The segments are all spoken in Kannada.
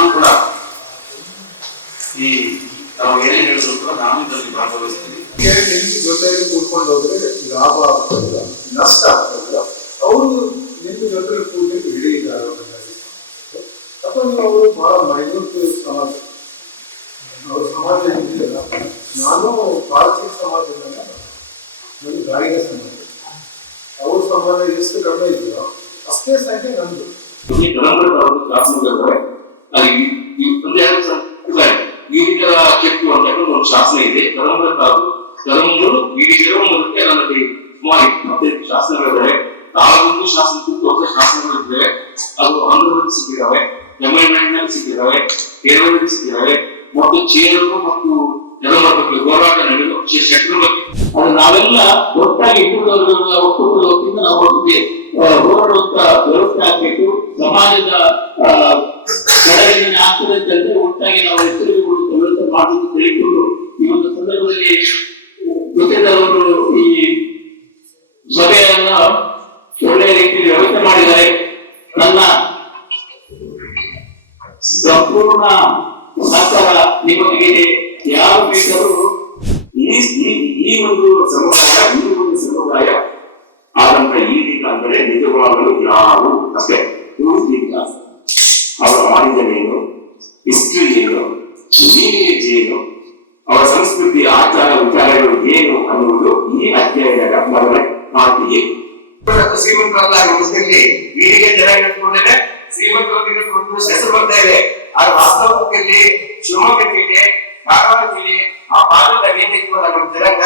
ನಾನು ಕೂಡ ಈ ತಾವು ಏನೇ ಹೇಳಿದ್ರು ಕೂಡ ನಾನು ಇದರಲ್ಲಿ ಭಾಗವಹಿಸ್ತೀನಿ. ಈಗ ನಿಮ್ಗೆ ಜೊತೆಯಲ್ಲಿ ಕೂತ್ಕೊಂಡು ಹೋದ್ರೆ ಲಾಭ ಆಗ್ತದಿಲ್ಲ ನಷ್ಟ ಆಗ್ತದಿಲ್ಲ? ಅವರು ನಿಮ್ಮ ಜೊತೆ ಕೂತ್ಲಿಕ್ಕೆ ಹಿಡಿ ಇದ್ದಾರೆ ಅಥವಾ ನೀವು ಅವರು ಬಹಳ ಮೈನೂಟ್ ಸಮಾಜ ಅವ್ರ ಸಮಾಜ ಇದೆಯಲ್ಲ ನಾನು ಭಾರತೀಯ ಸಮಾಜದಿಂದ ನನಗೆ ಗಾಳಿಗ ಸಮಾಜ. ಅವ್ರ ಸಮಾಜ ಎಷ್ಟು ಕಡಿಮೆ ಇದೆಯೋ ಅಷ್ಟೇ ಸಂಖ್ಯೆ ನಂದು ಈ ತರಂಬರದ ಅವರು ಕ್ಲಾಸ್ ಮಾಡಿದ್ದಾರೆ ಅಲ್ಲಿ ಈ ಒಂದೇ ಈಡಿಗರ ಕೆಟ್ಟು ಅಂತ ಒಂದು ಶಾಸನ ಇದೆ. ತರಂಬರ ತಾವು ತರಂಬರು ಈಡಿಗರ ಮೂಲಕ ನನ್ನಲ್ಲಿ ಸುಮಾರು ಇಪ್ಪತ್ತೈದು ಶಾಸನಗಳಿವೆ ನಾಲ್ಕು ಶಾಸನ ಕೂತು ಶಾಸನಗಳಿವೆ ಅದು ಆಂಧ್ರದಲ್ಲಿ ಸಿಕ್ಕಿದ್ದಾವೆ. ತಮಿಳುನಾಡಿನಲ್ಲಿ ಸಿಕ್ಕಿದ್ದಾವೆ. ಕೇರಳದಲ್ಲಿ ಸಿಕ್ಕಿದ್ದಾವೆ. ಮತ್ತು ಚೇರಲು ಮತ್ತು ನೆಲಮಟ್ಟಕ್ಕೆ ಹೋರಾಟ ನಡೆದು ಶೆಟ್ಟರ ಬಗ್ಗೆ ಅದು ನಾವೆಲ್ಲ ಒಟ್ಟಾಗಿ ಹಿಂದುಳಿದವರ ಒಕ್ಕೂಟದಿಂದ ನಾವು ಹೋರಾಡುವಂತ ವ್ಯವಸ್ಥೆ ಆಗಬೇಕು. ಸಮಾಜದ ಆಗ್ತದೆ ಒಟ್ಟಾಗಿ ನಾವು ಮಾಡಬೇಕು ಅಂತ ಹೇಳಿಕೊಂಡು ಈ ಒಂದು ಸಂದರ್ಭದಲ್ಲಿ ಜೊತೆದವರು ಈ ಸಭೆಯನ್ನ ಒಳ್ಳೆಯ ರೀತಿಯಲ್ಲಿ ವ್ಯವಸ್ಥೆ ಮಾಡಿದ್ದಾರೆ. ನನ್ನ ಸಂಪೂರ್ಣ ಸಹಕಾರ ನಿಮ್ಮೊಂದಿಗೆ ಯಾವ ಬೇಕಾದರೂ ಈ ಒಂದು ಸಮುದಾಯ, ಈ ಒಂದು ಸಮುದಾಯ ಆದಂತ ಈ ರೀತಿ ಅಂದರೆ ನಿಜವಾಗಲು ಯಾರು ಅಷ್ಟೇ. ಅವರು ಆರಿಜನ್ ಹಿಸ್ಟ್ರಿ ಏನು ಲೀನೇಜ್ ಏನು, ಅವರ ಸಂಸ್ಕೃತಿ, ಆಚಾರ, ವಿಚಾರಗಳು ಏನು ಅನ್ನುವುದು ಈ ಅಧ್ಯಯನದ ಮೊದಲ ಮಾತಿಗೆ ಶ್ರೀಮಂತರಲ್ಲ ಗುರುತಿನಲ್ಲಿ ವೀಡಿಗೆ ಜನ ಶ್ರೀಮಂತರಿಗೆ ಒಂದು ಹೆಸರು ಬರ್ತಾ ಇದೆ. ಆದ್ರೆ ವಾಸ್ತವದಲ್ಲಿ ಶಿವಮೊಗ್ಗ ಜಿಲ್ಲೆ ಕಾರವಾರ ಜಿಲ್ಲೆ ಆ ಭಾಗದ ಏನಿತ್ತು ನಮ್ಮ ಜನಾಂಗ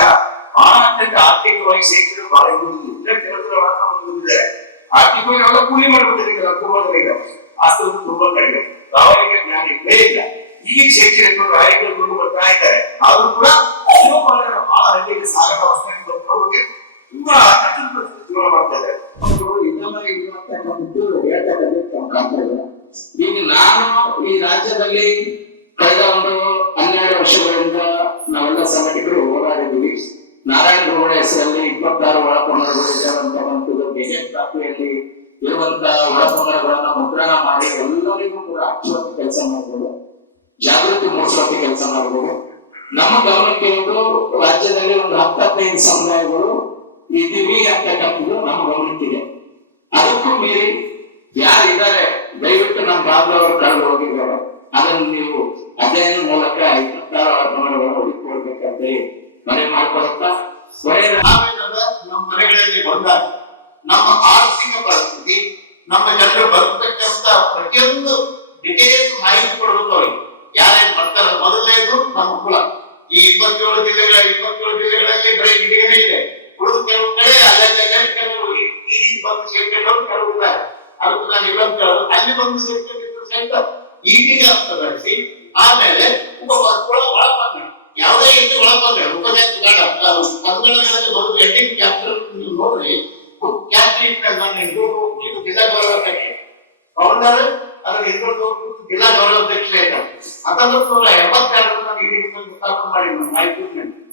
ಬಹಳ ಆರ್ಥಿಕವಾಗಿ ಶೈಕ್ಷಣಿಕ ಬಹಳ ಮುಂದಿದೆ ಆರ್ಥಿಕವಾಗಿ ಅವೆಲ್ಲ ಕೂಲಿ ಮಾಡ್ಬಿಟ್ಟಿದ್ದೀವಿ ಕುಟುಂಬದವರಿಗೆ ಆಸ್ತಿ ತುಂಬಾ ಕಡಿಮೆ. ಪ್ರಾಮಾಣಿಕ ಜ್ಞಾನ ಇಲ್ಲೇ. ಈ ಶೈಕ್ಷಣಿಕ ರಾಯಗಳು ಗುರು ಬರ್ತಾ ಇದ್ದಾರೆ. ಆದ್ರೂ ಕೂಡ ಶಿವಮೊಗ್ಗ ಬಹಳ ಹಳ್ಳಿಗೆ ಸಾಗರ ವಸ್ತುಗಳಿಗೆ ಬಂದು ತುಂಬಾ ಕಠಿಣ ಜೀವನ ಮಾಡ್ತಾ. ಈಗ ನಾನು ಈ ರಾಜ್ಯದಲ್ಲಿ ಕಳೆದ ಒಂದು ಹನ್ನೆರಡು ವರ್ಷಗಳಿಂದ ನಾವೆಲ್ಲ ಸಂಘಟಕರು ಹೋರಾಡಿದ್ದೀವಿ. ನಾರಾಯಣ ಗೌಡ ಹೆಸರಲ್ಲಿ ಇಪ್ಪತ್ತಾರು ಒಳಪಂಗಡಗಳು ಇರುವಂತಹ ಒಂದು ಗೆಜೆಟ್ ಕಾಪಿಯಲ್ಲಿ ಇರುವಂತ ಒಳಪಂಗಡಗಳನ್ನ ಮುದ್ರಣ ಮಾಡಿ ಎಲ್ಲರಿಗೂ ಕೂಡ ಹಚ್ಚುವಂತ ಕೆಲಸ ಮಾಡ್ಬೋದು, ಜಾಗೃತಿ ಮೂಡಿಸುವಂತ ಕೆಲಸ ಮಾಡ್ಬೋದು. ನಮ್ಮ ಗಮನಕ್ಕೆ ಒಂದು ರಾಜ್ಯದಲ್ಲಿ ಒಂದು ಹತ್ತು ಹದಿನೈದು ಸಮುದಾಯಗಳು ಇದ್ದೀವಿ ಅಂತಕ್ಕಂಥದ್ದು ನಮ್ಮ ಗಮನಕ್ಕಿದೆ. ಅದಕ್ಕೂ ಮೀರಿ ಯಾರಿದ್ದಾರೆ, ದಯವಿಟ್ಟು ನಮ್ಮ ಬಾಬುರವರು ಕಳೆದು ಹೋಗಿದ್ದಾರೆ. ಅದನ್ನು ನೀವು ಅಧ್ಯಯನ ಮೂಲಕ ಇಪ್ಪತ್ತಾರು ಮನೆ ಮಾಡ್ಕೊಳ್ತಾ ನಮ್ಮ ಮನೆಗಳಲ್ಲಿ ಬಂದಾಗ ನಮ್ಮ ಆರ್ಥಿಕ ಪರಿಸ್ಥಿತಿ, ನಮ್ಮ ಜಿಲ್ಲೆಗಳ ಇಪ್ಪತ್ತೇಳು ಜಿಲ್ಲೆಗಳಲ್ಲಿ ಬರೀ ಹಿಡಿಗನೇ ಇದೆ ಉಳಿದು ಕೆಲವು ಕಡೆ ಈ ಬಂದು ಸೇರ್ಕೊಂಡು ಕೆಲವು ಅದಕ್ಕೆ ನಾನು ಕೇಳೋದು ಅಲ್ಲಿ ಬಂದು ಸೇರ್ಕೊಂಡಿದ್ರು ಸಹಿತ ಈಗೀಗ ಅಂತ ಆಮೇಲೆ ಕುಳ ಒಳಪಂಗಡ. ಯಾವುದೇ ರೀತಿ ಒಳಪಂಗಡ ಉಪಜಾತಿ ಬೇಡ ಪಂಗಡಗಳಲ್ಲಿ ಒಂದು ಹೆಡ್ಡಿಂಗ್ ಕ್ಯಾಪ್ಟರ್ ನೋಡ್ರಿ ಕ್ಯಾಪ್ಟನ್ ನಾನು ಇದು ಜಿಲ್ಲಾ ಗೌರವಾಧ್ಯಕ್ಷ ಕೌಂಡರ್ ಅದರ ಇನ್ನೊಂದು ಜಿಲ್ಲಾ ಗೌರವಾಧ್ಯಕ್ಷ ಹತ್ತೊಂಬತ್ತು ನೂರ ಇಡೀ ಸ್ಥಾಪನೆ ಮಾಡಿ ಮಾಹಿತಿ